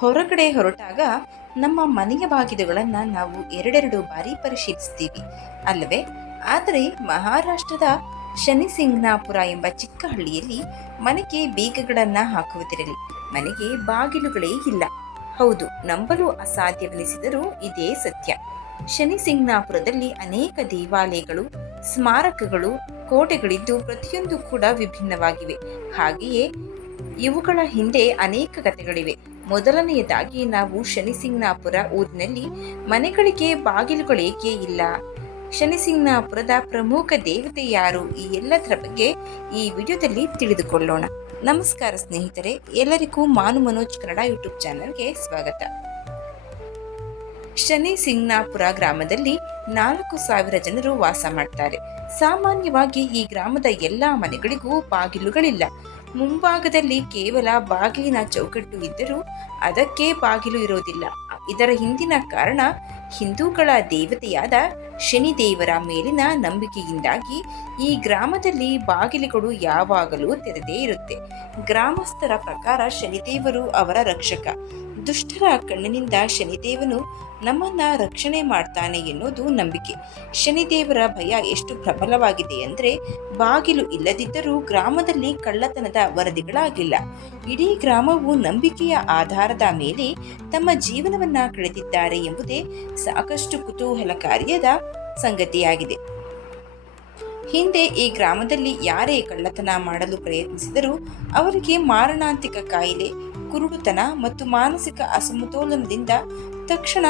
ಹೊರಗಡೆ ಹೊರಟಾಗ ನಮ್ಮ ಮನೆಯ ಬಾಗಿಲುಗಳನ್ನು ನಾವು ಎರಡೆರಡು ಬಾರಿ ಪರಿಶೀಲಿಸ್ತೀವಿ ಅಲ್ಲವೇ? ಆದರೆ ಮಹಾರಾಷ್ಟ್ರದ ಶನಿ ಸಿಂಗ್ನಾಪುರ ಎಂಬ ಚಿಕ್ಕ ಹಳ್ಳಿಯಲ್ಲಿ ಮನೆಗೆ ಬೀಗಗಳನ್ನು ಹಾಕುವುದಿರಲಿ. ಮನೆಗೆ ಬಾಗಿಲುಗಳೇ ಇಲ್ಲ. ಹೌದು, ನಂಬಲು ಅಸಾಧ್ಯವೆನಿಸಿದರೂ ಇದೇ ಸತ್ಯ. ಶನಿ ಸಿಂಗ್ನಾಪುರದಲ್ಲಿ ಅನೇಕ ದೇವಾಲಯಗಳು, ಸ್ಮಾರಕಗಳು, ಕೋಟೆಗಳಿದ್ದು ಪ್ರತಿಯೊಂದು ಕೂಡ ವಿಭಿನ್ನವಾಗಿವೆ. ಹಾಗೆಯೇ ಇವುಗಳ ಹಿಂದೆ ಅನೇಕ ಕಥೆಗಳಿವೆ. ಮೊದಲನೆಯದಾಗಿ ನಾವು ಶನಿಸಿಂಗ್ನಾಪುರ ಊರಿನಲ್ಲಿ ಮನೆಗಳಿಗೆ ಬಾಗಿಲುಗಳೇಕೆ ಇಲ್ಲ? ಶನಿಸಿಂಗ್ನಾಪುರದ ಪ್ರಮುಖ ದೇವತೆ ಯಾರು? ಈ ಎಲ್ಲದರ ಬಗ್ಗೆ ಈ ವಿಡಿಯೋದಲ್ಲಿ ತಿಳಿದುಕೊಳ್ಳೋಣ. ನಮಸ್ಕಾರ ಸ್ನೇಹಿತರೆ, ಎಲ್ಲರಿಗೂ ಮಾನು ಮನೋಜ್ ಕನ್ನಡ ಯೂಟ್ಯೂಬ್ ಚಾನಲ್ಗೆ ಸ್ವಾಗತ. ಶನಿ ಸಿಂಗ್ನಾಪುರ ಗ್ರಾಮದಲ್ಲಿ ನಾಲ್ಕು ಸಾವಿರ ಜನರು ವಾಸ ಮಾಡ್ತಾರೆ. ಸಾಮಾನ್ಯವಾಗಿ ಈ ಗ್ರಾಮದ ಎಲ್ಲಾ ಮನೆಗಳಿಗೂ ಬಾಗಿಲುಗಳಿಲ್ಲ. ಮುಂಭಾಗದಲ್ಲಿ ಕೇವಲ ಬಾಗಿಲಿನ ಚೌಕಟ್ಟು ಇದ್ದರೂ ಅದಕ್ಕೆ ಬಾಗಿಲು ಇರೋದಿಲ್ಲ ಇದರ ಹಿಂದಿನ ಕಾರಣ ಹಿಂದೂಗಳ ದೇವತೆಯಾದ ಶನಿದೇವರ ಮೇಲಿನ ನಂಬಿಕೆಯಿಂದಾಗಿ ಈ ಗ್ರಾಮದಲ್ಲಿ ಬಾಗಿಲುಗಳು ಯಾವಾಗಲೂ ತೆರೆದೇ ಇರುತ್ತೆ. ಗ್ರಾಮಸ್ಥರ ಪ್ರಕಾರ ಶನಿದೇವರು ಅವರ ರಕ್ಷಕ. ದುಷ್ಟರ ಕಣ್ಣಿನಿಂದ ಶನಿದೇವನು ನಮ್ಮನ್ನ ರಕ್ಷಣೆ ಮಾಡ್ತಾನೆ ಎನ್ನುವುದು ನಂಬಿಕೆ. ಶನಿದೇವರ ಭಯ ಎಷ್ಟು ಪ್ರಬಲವಾಗಿದೆ ಅಂದರೆ ಬಾಗಿಲು ಇಲ್ಲದಿದ್ದರೂ ಗ್ರಾಮದಲ್ಲಿ ಕಳ್ಳತನದ ವರದಿಗಳಾಗಿಲ್ಲ. ಇಡೀ ಗ್ರಾಮವು ನಂಬಿಕೆಯ ಆಧಾರದ ಮೇಲೆ ತಮ್ಮ ಜೀವನವನ್ನ ಕಳೆದಿದ್ದಾರೆ ಎಂಬುದೇ ಸಾಕಷ್ಟು ಕುತೂಹಲಕಾರಿಯಾದ ಸಂಗತಿಯಾಗಿದೆ. ಹಿಂದೆ ಈ ಗ್ರಾಮದಲ್ಲಿ ಯಾರೇ ಕಳ್ಳತನ ಮಾಡಲು ಪ್ರಯತ್ನಿಸಿದರೂ ಅವರಿಗೆ ಮಾರಣಾಂತಿಕ ಕಾಯಿಲೆ, ಕುರುಡುತನ ಮತ್ತು ಮಾನಸಿಕ ಅಸಮತೋಲನದಿಂದ ತಕ್ಷಣ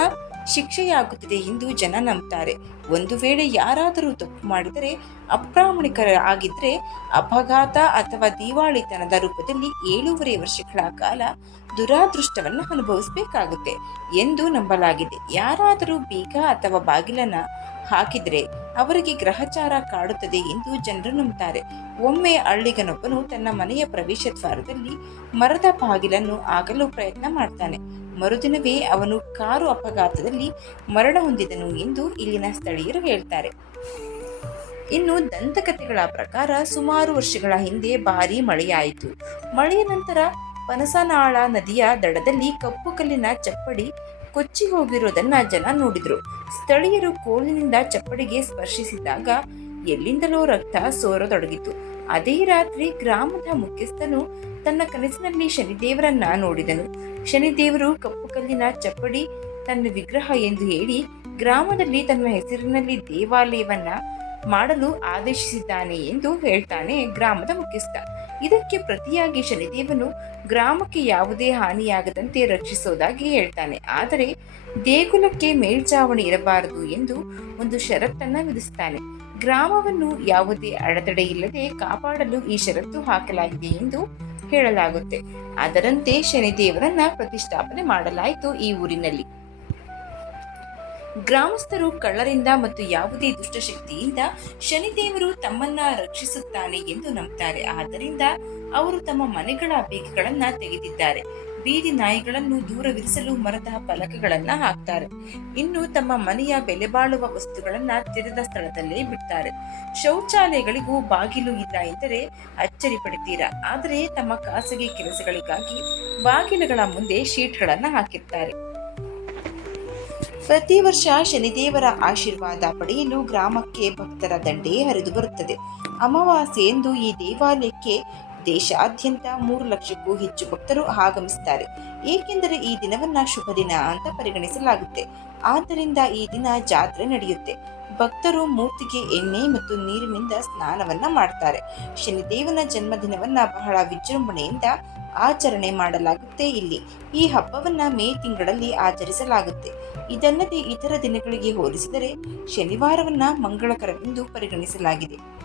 ಶಿಕ್ಷೆಯಾಗುತ್ತದೆ ಎಂದು ಜನ ನಂಬುತ್ತಾರೆ ಒಂದು ವೇಳೆ ಯಾರಾದರೂ ತಪ್ಪು ಮಾಡಿದರೆ, ಅಪ್ರಾಮಾಣಿಕರ ಆಗಿದ್ರೆ ಅಪಘಾತ ಅಥವಾ ದಿವಾಳಿತನದ ರೂಪದಲ್ಲಿ ಏಳೂವರೆ ವರ್ಷಗಳ ಕಾಲ ದುರಾದೃಷ್ಟವನ್ನು ಅನುಭವಿಸಬೇಕಾಗುತ್ತೆ ಎಂದು ನಂಬಲಾಗಿದೆ. ಯಾರಾದರೂ ಬೀಗ ಅಥವಾ ಬಾಗಿಲನ್ನ ಹಾಕಿದ್ರೆ ಅವರಿಗೆ ಗ್ರಹಚಾರ ಕಾಡುತ್ತದೆ ಎಂದು ಜನರು ನಂಬುತ್ತಾರೆ ಒಮ್ಮೆ ಅಳ್ಳಿಗನೊಬ್ಬನು ತನ್ನ ಮನೆಯ ಪ್ರವೇಶ ದ್ವಾರದಲ್ಲಿ ಮರದ ಬಾಗಿಲನ್ನು ಆಗಲು ಪ್ರಯತ್ನ ಮಾಡ್ತಾನೆ. ಮರುದಿನವೇ ಅವನು ಕಾರು ಅಪಘಾತದಲ್ಲಿ ಮರಣ ಹೊಂದಿದನು ಎಂದು ಇಲ್ಲಿನ ಸ್ಥಳೀಯರು ಹೇಳ್ತಾರೆ. ಇನ್ನು ದಂತಕಥೆಗಳ ಪ್ರಕಾರ ಸುಮಾರು ವರ್ಷಗಳ ಹಿಂದೆ ಭಾರೀ ಮಳೆಯಾಯಿತು. ಮಳೆಯ ನಂತರ ಪನಸನಾಳ ನದಿಯ ದಡದಲ್ಲಿ ಕಪ್ಪು ಕಲ್ಲಿನ ಚಪ್ಪಡಿ ಕೊಚ್ಚಿ ಹೋಗಿರೋದನ್ನ ಜನ ನೋಡಿದ್ರು. ಸ್ಥಳೀಯರು ಕೋಲಿನಿಂದ ಚಪ್ಪಡಿಗೆ ಸ್ಪರ್ಶಿಸಿದಾಗ ಎಲ್ಲಿಂದಲೋ ರಕ್ತ ಸೋರತೊಡಗಿತು ಅದೇ ರಾತ್ರಿ ಗ್ರಾಮದ ಮುಖ್ಯಸ್ಥನು ತನ್ನ ಕನಸಿನಲ್ಲಿ ಶನಿದೇವರನ್ನ ನೋಡಿದನು. ಶನಿದೇವರು ಕಪ್ಪು ಕಲ್ಲಿನ ಚಪ್ಪಡಿ ತನ್ನ ವಿಗ್ರಹ ಎಂದು ಹೇಳಿ ಗ್ರಾಮದಲ್ಲಿ ತನ್ನ ಹೆಸರಿನಲ್ಲಿ ದೇವಾಲಯವನ್ನ ಮಾಡಲು ಆದೇಶಿಸಿದ್ದಾನೆ ಎಂದು ಹೇಳ್ತಾನೆ ಗ್ರಾಮದ ಮುಖ್ಯಸ್ಥ. ಇದಕ್ಕೆ ಪ್ರತಿಯಾಗಿ ಶನಿದೇವನು ಗ್ರಾಮಕ್ಕೆ ಯಾವುದೇ ಹಾನಿಯಾಗದಂತೆ ರಕ್ಷಿಸೋದಾಗಿ ಹೇಳ್ತಾನೆ. ಆದರೆ ದೇಗುಲಕ್ಕೆ ಮೇಲ್ಚಾವಣಿ ಇರಬಾರದು ಎಂದು ಒಂದು ಷರತ್ತನ್ನ ವಿಧಿಸ್ತಾನೆ. ಗ್ರಾಮವನ್ನು ಯಾವುದೇ ಅಡೆತಡೆ ಇಲ್ಲದೆ ಕಾಪಾಡಲು ಈ ಷರತ್ತು ಹಾಕಲಾಗಿದೆ ಎಂದು ಹೇಳಲಾಗುತ್ತೆ. ಅದರಂತೆ ಶನಿದೇವರನ್ನ ಪ್ರತಿಷ್ಠಾಪನೆ ಮಾಡಲಾಯಿತು ಈ ಊರಿನಲ್ಲಿ. ಗ್ರಾಮಸ್ಥರು ಕಳ್ಳರಿಂದ ಮತ್ತು ಯಾವುದೇ ದುಷ್ಟಶಕ್ತಿಯಿಂದ ಶನಿದೇವರು ತಮ್ಮನ್ನ ರಕ್ಷಿಸುತ್ತಾನೆ ಎಂದು ನಂಬುತ್ತಾರೆ ಆದ್ದರಿಂದ ಅವರು ತಮ್ಮ ಮನೆಗಳ ಬೀಗಗಳನ್ನ ತೆಗೆದಿದ್ದಾರೆ. ಬೀದಿ ನಾಯಿಗಳನ್ನು ದೂರವಿರಿಸಲು ಮರದ ಫಲಕಗಳನ್ನ ಹಾಕ್ತಾರೆ. ಇನ್ನು ತಮ್ಮ ಮನೆಯ ಬೆಲೆ ಬಾಳುವ ವಸ್ತುಗಳನ್ನ ತೆರೆದ ಸ್ಥಳದಲ್ಲೇ ಬಿಡ್ತಾರೆ. ಶೌಚಾಲಯಗಳಿಗೂ ಬಾಗಿಲು ಇಲ್ಲ ಎಂದರೆ ಅಚ್ಚರಿ ಪಡುತ್ತೀರಾ? ಆದರೆ ತಮ್ಮ ಖಾಸಗಿ ಕೆಲಸಗಳಿಗಾಗಿ ಬಾಗಿಲುಗಳ ಮುಂದೆ ಶೀಟ್ಗಳನ್ನ ಹಾಕಿರ್ತಾರೆ. ಪ್ರತಿ ವರ್ಷ ಶನಿದೇವರ ಆಶೀರ್ವಾದ ಪಡೆಯಲು ಗ್ರಾಮಕ್ಕೆ ಭಕ್ತರ ದಂಡೇ ಹರಿದು ಬರುತ್ತದೆ. ಅಮಾವಾಸ್ಯೆಯಂದು ಈ ದೇವಾಲಯಕ್ಕೆ ದೇಶಾದ್ಯಂತ ಮೂರು ಲಕ್ಷಕ್ಕೂ ಹೆಚ್ಚು ಭಕ್ತರು ಆಗಮಿಸುತ್ತಾರೆ. ಏಕೆಂದರೆ ಈ ದಿನವನ್ನ ಶುಭ ದಿನ ಅಂತ ಪರಿಗಣಿಸಲಾಗುತ್ತೆ. ಆದ್ದರಿಂದ ಈ ದಿನ ಜಾತ್ರೆ ನಡೆಯುತ್ತೆ. ಭಕ್ತರು ಮೂರ್ತಿಗೆ ಎಣ್ಣೆ ಮತ್ತು ನೀರಿನಿಂದ ಸ್ನಾನವನ್ನ ಮಾಡ್ತಾರೆ. ಶನಿದೇವನ ಜನ್ಮದಿನವನ್ನ ಬಹಳ ವಿಜೃಂಭಣೆಯಿಂದ ಆಚರಣೆ ಮಾಡಲಾಗುತ್ತೆ ಇಲ್ಲಿ. ಈ ಹಬ್ಬವನ್ನ ಮೇ ತಿಂಗಳಲ್ಲಿ ಆಚರಿಸಲಾಗುತ್ತೆ. ಇದಲ್ಲದೆ ಇತರ ದಿನಗಳಿಗೆ ಹೋಲಿಸಿದರೆ ಶನಿವಾರವನ್ನ ಮಂಗಳಕರವೆಂದು ಪರಿಗಣಿಸಲಾಗಿದೆ.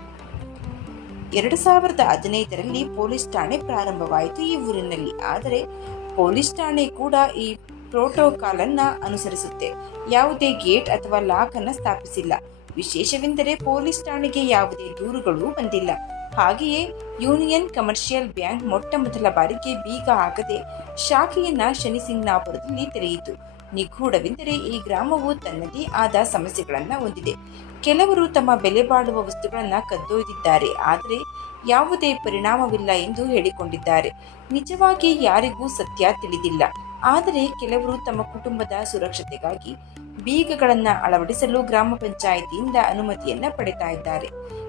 ಎರಡು ಸಾವಿರದ ಹದಿನೈದರಲ್ಲಿ ಪೊಲೀಸ್ ಠಾಣೆ ಪ್ರಾರಂಭವಾಯಿತು ಈ ಊರಿನಲ್ಲಿ. ಆದರೆ ಪೊಲೀಸ್ ಠಾಣೆ ಕೂಡ ಈ ಪ್ರೋಟೋಕಾಲ್ ಅನ್ನ ಅನುಸರಿಸುತ್ತೆ. ಯಾವುದೇ ಗೇಟ್ ಅಥವಾ ಲಾಕ್ ಅನ್ನ ಸ್ಥಾಪಿಸಿಲ್ಲ. ವಿಶೇಷವೆಂದರೆ ಪೊಲೀಸ್ ಠಾಣೆಗೆ ಯಾವುದೇ ದೂರುಗಳು ಬಂದಿಲ್ಲ. ಹಾಗೆಯೇ ಯೂನಿಯನ್ ಕಮರ್ಷಿಯಲ್ ಬ್ಯಾಂಕ್ ಮೊಟ್ಟ ಮೊದಲ ಬಾರಿಗೆ ಬೀಗ ಹಾಕದೆ ಶಾಖೆಯನ್ನ ಶನಿಸಿಂಗ್ನಾಪುರದಲ್ಲಿ ತೆರೆಯಿತು. ನಿಗೂಢವೆಂದರೆ ಈ ಗ್ರಾಮವು ತನ್ನದೇ ಆದ ಸಮಸ್ಯೆಗಳನ್ನು ಹೊಂದಿದೆ. ಕೆಲವರು ತಮ್ಮ ಬೆಲೆ ಬಾಳುವ ವಸ್ತುಗಳನ್ನು ಕದ್ದೊಯ್ದಿದ್ದಾರೆ. ಆದರೆ ಯಾವುದೇ ಪರಿಣಾಮವಿಲ್ಲ ಎಂದು ಹೇಳಿಕೊಂಡಿದ್ದಾರೆ. ನಿಜವಾಗಿ ಯಾರಿಗೂ ಸತ್ಯ ತಿಳಿದಿಲ್ಲ. ಆದರೆ ಕೆಲವರು ತಮ್ಮ ಕುಟುಂಬದ ಸುರಕ್ಷತೆಗಾಗಿ ಬೀಗಗಳನ್ನು ಅಳವಡಿಸಲು ಗ್ರಾಮ ಪಂಚಾಯಿತಿಯಿಂದ ಅನುಮತಿಯನ್ನು ಪಡಿತಾ ಇದ್ದಾರೆ.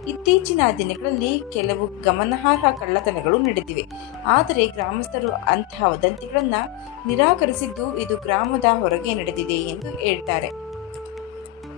ಇತ್ತೀಚಿನ ದಿನಗಳಲ್ಲಿ ಕೆಲವು ಗಮನಾರ್ಹ ಕಳ್ಳತನಗಳು ನಡೆದಿವೆ. ಆದರೆ ಗ್ರಾಮಸ್ಥರು ಅಂತಹ ವದಂತಿಗಳನ್ನ ನಿರಾಕರಿಸಿದ್ದು ಇದು ಗ್ರಾಮದ ಹೊರಗೆ ನಡೆದಿದೆ ಎಂದು ಹೇಳ್ತಾರೆ.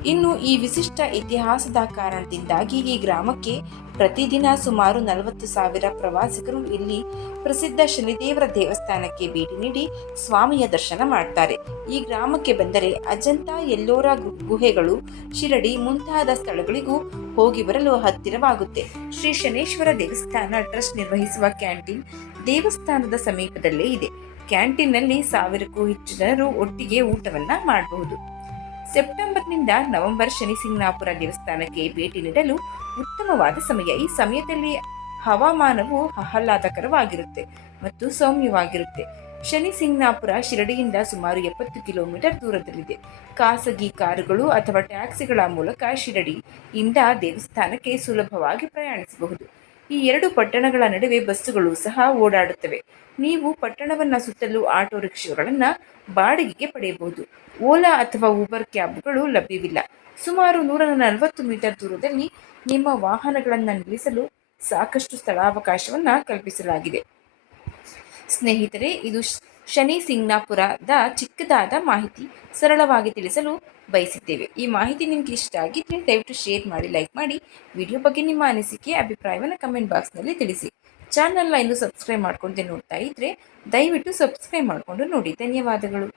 ಇನ್ನು ಈ ವಿಶಿಷ್ಟ ಇತಿಹಾಸದ ಕಾರಣದಿಂದಾಗಿ ಈ ಗ್ರಾಮಕ್ಕೆ ಪ್ರತಿದಿನ ಸುಮಾರು ನಲವತ್ತು ಸಾವಿರ ಪ್ರವಾಸಿಗರು ಇಲ್ಲಿ ಪ್ರಸಿದ್ಧ ಶನಿದೇವರ ದೇವಸ್ಥಾನಕ್ಕೆ ಭೇಟಿ ನೀಡಿ ಸ್ವಾಮಿಯ ದರ್ಶನ ಮಾಡ್ತಾರೆ. ಈ ಗ್ರಾಮಕ್ಕೆ ಬಂದರೆ ಅಜಂತ ಎಲ್ಲೋರ ಗುಹೆಗಳು, ಶಿರಡಿ ಮುಂತಾದ ಸ್ಥಳಗಳಿಗೂ ಹೋಗಿ ಬರಲು ಹತ್ತಿರವಾಗುತ್ತೆ. ಶ್ರೀ ಶನೇಶ್ವರ ದೇವಸ್ಥಾನ ಟ್ರಸ್ಟ್ ನಿರ್ವಹಿಸುವ ಕ್ಯಾಂಟೀನ್ ದೇವಸ್ಥಾನದ ಸಮೀಪದಲ್ಲೇ ಇದೆ. ಕ್ಯಾಂಟೀನ್ನಲ್ಲಿ ಸಾವಿರಕ್ಕೂ ಹೆಚ್ಚು ಜನರು ಒಟ್ಟಿಗೆ ಊಟವನ್ನ ಮಾಡಬಹುದು. ಸೆಪ್ಟೆಂಬರ್ನಿಂದ ನವೆಂಬರ್ ಶನಿ ಸಿಂಗ್ನಾಪುರ ದೇವಸ್ಥಾನಕ್ಕೆ ಭೇಟಿ ನೀಡಲು ಉತ್ತಮವಾದ ಸಮಯ. ಈ ಸಮಯದಲ್ಲಿ ಹವಾಮಾನವು ಆಹ್ಲಾದಕರವಾಗಿರುತ್ತೆ ಮತ್ತು ಸೌಮ್ಯವಾಗಿರುತ್ತೆ. ಶನಿ ಸಿಂಗ್ನಾಪುರ ಶಿರಡಿಯಿಂದ ಸುಮಾರು ಎಪ್ಪತ್ತು ಕಿಲೋಮೀಟರ್ ದೂರದಲ್ಲಿದೆ. ಖಾಸಗಿ ಕಾರುಗಳು ಅಥವಾ ಟ್ಯಾಕ್ಸಿಗಳ ಮೂಲಕ ಶಿರಡಿಯಿಂದ ದೇವಸ್ಥಾನಕ್ಕೆ ಸುಲಭವಾಗಿ ಪ್ರಯಾಣಿಸಬಹುದು. ಈ ಎರಡು ಪಟ್ಟಣಗಳ ನಡುವೆ ಬಸ್ಸುಗಳು ಸಹ ಓಡಾಡುತ್ತವೆ. ನೀವು ಪಟ್ಟಣವನ್ನು ಸುತ್ತಲೂ ಆಟೋ ರಿಕ್ಷಾಗಳನ್ನು ಬಾಡಿಗೆಗೆ ಪಡೆಯಬಹುದು. ಓಲಾ ಅಥವಾ ಊಬರ್ ಕ್ಯಾಬ್ಗಳು ಲಭ್ಯವಿಲ್ಲ. ಸುಮಾರು ನೂರ ನಲವತ್ತು ಮೀಟರ್ ದೂರದಲ್ಲಿ ನಿಮ್ಮ ವಾಹನಗಳನ್ನು ನಿಲ್ಲಿಸಲು ಸಾಕಷ್ಟು ಸ್ಥಳಾವಕಾಶವನ್ನು ಕಲ್ಪಿಸಲಾಗಿದೆ. ಸ್ನೇಹಿತರೆ, ಇದು ಶನಿ ಸಿಂಗ್ನಾಪುರದ ಚಿಕ್ಕದಾದ ಮಾಹಿತಿ ಸರಳವಾಗಿ ತಿಳಿಸಲು ಬಯಸಿದ್ದೇವೆ. ಈ ಮಾಹಿತಿ ನಿಮಗೆ ಇಷ್ಟ ಆಗಿದ್ರೆ ದಯವಿಟ್ಟು ಶೇರ್ ಮಾಡಿ, ಲೈಕ್ ಮಾಡಿ. ವಿಡಿಯೋ ಬಗ್ಗೆ ನಿಮ್ಮ ಅನಿಸಿಕೆ, ಅಭಿಪ್ರಾಯವನ್ನು ಕಮೆಂಟ್ ಬಾಕ್ಸ್ನಲ್ಲಿ ತಿಳಿಸಿ. ಚಾನಲ್ನ ಇನ್ನೂ ಸಬ್ಸ್ಕ್ರೈಬ್ ಮಾಡ್ಕೊಂಡೆ ನೋಡ್ತಾ ಇದ್ರೆ ದಯವಿಟ್ಟು ಸಬ್ಸ್ಕ್ರೈಬ್ ಮಾಡಿಕೊಂಡು ನೋಡಿ. ಧನ್ಯವಾದಗಳು.